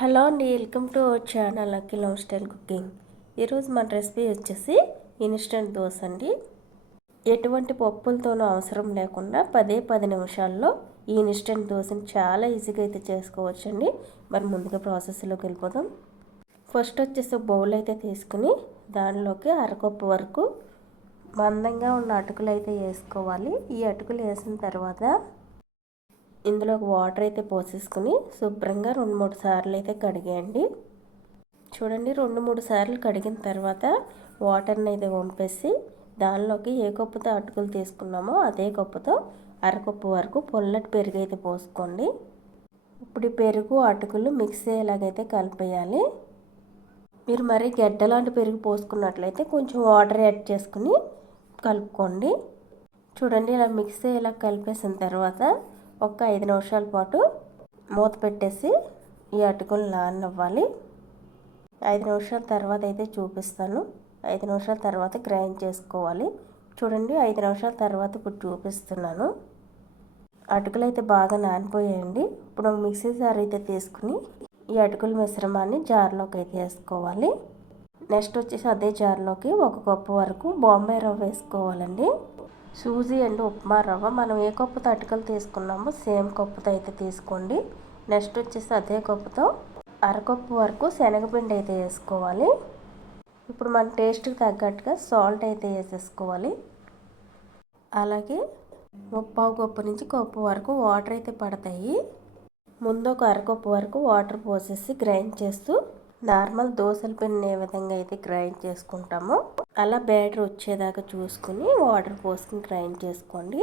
Hello అండి welcome to our channel lucky love style cooking. ఈరోజు మన రెసిపీ వచ్చేసి ఇన్స్టెంట్ దోశ అండి. ఎటువంటి పప్పులతోనూ అవసరం లేకుండా పదే పది నిమిషాల్లో ఈ ఇన్స్టెంట్ దోశని చాలా ఈజీగా అయితే చేసుకోవచ్చండి. మరి ముందుగా ప్రాసెస్లోకి వెళ్ళిపోదాం. ఫస్ట్ వచ్చేసి బౌల్ అయితే తీసుకుని దానిలోకి అరకప్పు వరకు మందంగా ఉన్న అటుకులు అయితే వేసుకోవాలి. ఈ అటుకులు వేసిన తర్వాత ఇందులో వాటర్ అయితే పోసేసుకుని శుభ్రంగా రెండు మూడు సార్లు అయితే కడిగేయండి. చూడండి రెండు మూడు సార్లు కడిగిన తర్వాత వాటర్ని అయితే వంపేసి దానిలోకి ఏ కప్పుతో అటుకులు తీసుకున్నామో అదే కప్పుతో అరకప్పు వరకు పొల్లటి పెరుగు అయితే పోసుకోండి. ఇప్పుడు పెరుగు అటుకులు మిక్స్ అయ్యేలాగైతే కలిపేయాలి. మీరు మరి గడ్డలాంటి పెరుగు పోసుకున్నట్లయితే కొంచెం వాటర్ యాడ్ చేసుకుని కలుపుకోండి. చూడండి ఇలా మిక్స్ అయ్యేలా కలిపేసిన తర్వాత ఒక ఐదు నిమిషాల పాటు మూత పెట్టేసి ఈ అటుకులు నాననివ్వాలి. ఐదు నిమిషాల తర్వాత అయితే చూపిస్తాను. ఐదు నిమిషాల తర్వాత గ్రైండ్ చేసుకోవాలి. చూడండి ఐదు నిమిషాల తర్వాత ఇప్పుడు చూపిస్తున్నాను. అటుకులు అయితే బాగా నానిపోయాయండి. ఇప్పుడు మిక్సీ జార్ అయితే తీసుకుని ఈ అటుకుల మిశ్రమాన్ని జార్లోకి అయితే వేసుకోవాలి. నెక్స్ట్ వచ్చేసి అదే జార్లోకి ఒక కప్పు వరకు బాంబే రవ్వ వేసుకోవాలండి. సూజీ అండ్ ఉప్మా రవ్వ. మనం ఏ కప్పుతో అటుకలు తీసుకున్నామో సేమ్ కప్పుతో అయితే తీసుకోండి. నెక్స్ట్ వచ్చేసి అదే కప్పుతో అరకప్పు వరకు శనగపిండి అయితే వేసుకోవాలి. ఇప్పుడు మన టేస్ట్కి తగ్గట్టుగా సాల్ట్ అయితే వేసేసుకోవాలి. అలాగే ముప్పావు కప్పు నుంచి కప్పు వరకు వాటర్ అయితే పడతాయి. ముందు ఒక అరకప్పు వరకు వాటర్ పోసేసి గ్రైండ్ చేస్తూ నార్మల్ దోశల పిండిని ఏ విధంగా అయితే గ్రైండ్ చేసుకుంటామో అలా బ్యాటర్ వచ్చేదాకా చూసుకుని వాటర్ పోసుకుని గ్రైండ్ చేసుకోండి.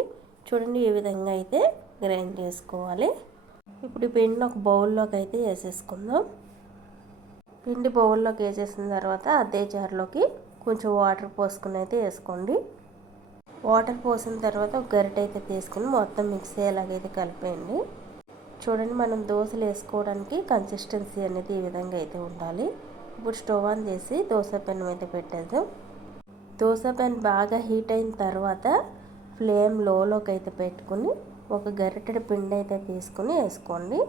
చూడండి ఈ విధంగా అయితే గ్రైండ్ చేసుకోవాలి. ఇప్పుడు ఈ పిండిని ఒక బౌల్లోకి అయితే వేసేసుకుందాం. పిండి బౌల్లోకి వేసేసిన తర్వాత అదే జార్లోకి కొంచెం వాటర్ పోసుకుని అయితే వేసుకోండి. వాటర్ పోసిన తర్వాత ఒక గరిటె అయితే తీసుకుని మొత్తం మిక్స్ అయ్యేలాగైతే కలిపేయండి. చూడండి మనం దోశలు వేసుకోవడానికి కన్సిస్టెన్సీ అనేది ఈ విధంగా అయితే ఉండాలి. ఇప్పుడు స్టవ్ ఆన్ చేసి దోశ పెన్ అయితే పెట్టేద్దాం. దోశ పెన్ బాగా హీట్ అయిన తర్వాత ఫ్లేమ్ లోలోకి అయితే పెట్టుకుని ఒక గరిటెడు పిండి అయితే తీసుకుని వేసుకోండి.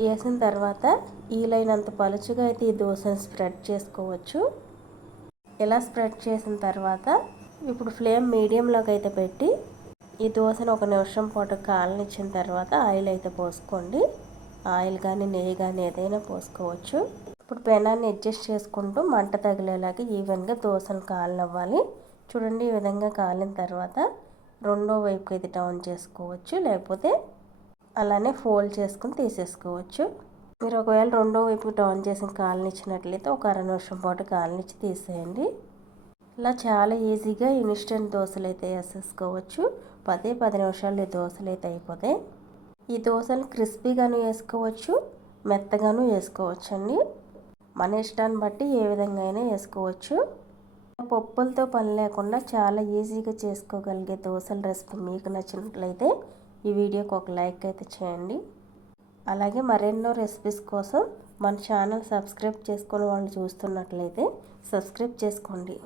వేసిన తర్వాత ఈలైనంత పలుచుగా అయితే ఈ దోశను స్ప్రెడ్ చేసుకోవచ్చు. ఇలా స్ప్రెడ్ చేసిన తర్వాత ఇప్పుడు ఫ్లేమ్ మీడియంలోకి అయితే పెట్టి ఈ దోశను ఒక నిమిషం పాటు కాలనిచ్చిన తర్వాత ఆయిల్ అయితే పోసుకోండి. ఆయిల్ కానీ నెయ్యి కానీ ఏదైనా పోసుకోవచ్చు. ఇప్పుడు పెనాన్ని అడ్జస్ట్ చేసుకుంటూ మంట తగిలేలాగా ఈవెన్గా దోశలు కాలనివ్వాలి. చూడండి ఈ విధంగా కాలిన తర్వాత రెండో వైపుకి అయితే డౌన్ చేసుకోవచ్చు. లేకపోతే అలానే ఫోల్డ్ చేసుకుని తీసేసుకోవచ్చు. మీరు ఒకవేళ రెండో వైపు డౌన్ చేసిన కాలనిచ్చినట్లయితే ఒక అర నిమిషం పాటు కాలనిచ్చి తీసేయండి. ఇలా చాలా ఈజీగా ఇన్స్టెంట్ దోశలు అయితే వేసేసుకోవచ్చు. పదే పది నిమిషాలు ఈ దోశలు అయితే అయిపోతాయి ఈ దోశలు క్రిస్పీగాను వేసుకోవచ్చు మెత్తగాను వేసుకోవచ్చు అండి మన ఇష్టాన్ని బట్టి ఏ విధంగా అయినా వేసుకోవచ్చు. పప్పులతో పని లేకుండా చాలా ఈజీగా చేసుకోగలిగే దోశల రెసిపీ మీకు నచ్చినట్లయితే ఈ వీడియోకి ఒక లైక్ అయితే చేయండి. అలాగే మరెన్నో రెసిపీస్ కోసం మన ఛానల్ సబ్స్క్రైబ్ చేసుకుని వాళ్ళు చూస్తున్నట్లయితే సబ్స్క్రైబ్ చేసుకోండి.